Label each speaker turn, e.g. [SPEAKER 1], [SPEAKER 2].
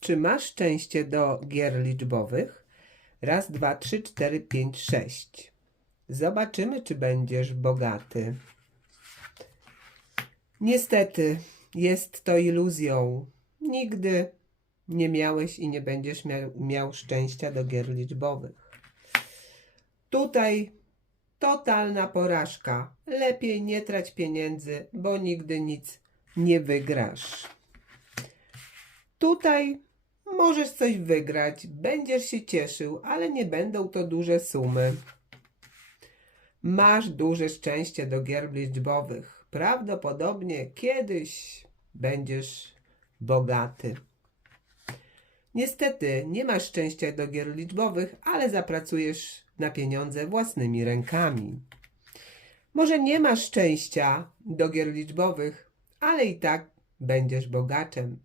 [SPEAKER 1] Czy masz szczęście do gier liczbowych? Raz, dwa, trzy, cztery, pięć, sześć. Zobaczymy, czy będziesz bogaty. Niestety, jest to iluzją. Nigdy nie miałeś i nie będziesz miał, miał szczęścia do gier liczbowych. Tutaj totalna porażka. Lepiej nie trać pieniędzy, bo nigdy nic nie wygrasz. Tutaj możesz coś wygrać, będziesz się cieszył, ale nie będą to duże sumy. Masz duże szczęście do gier liczbowych. Prawdopodobnie kiedyś będziesz bogaty. Niestety nie masz szczęścia do gier liczbowych, ale zapracujesz na pieniądze własnymi rękami. Może nie masz szczęścia do gier liczbowych, ale i tak będziesz bogaczem.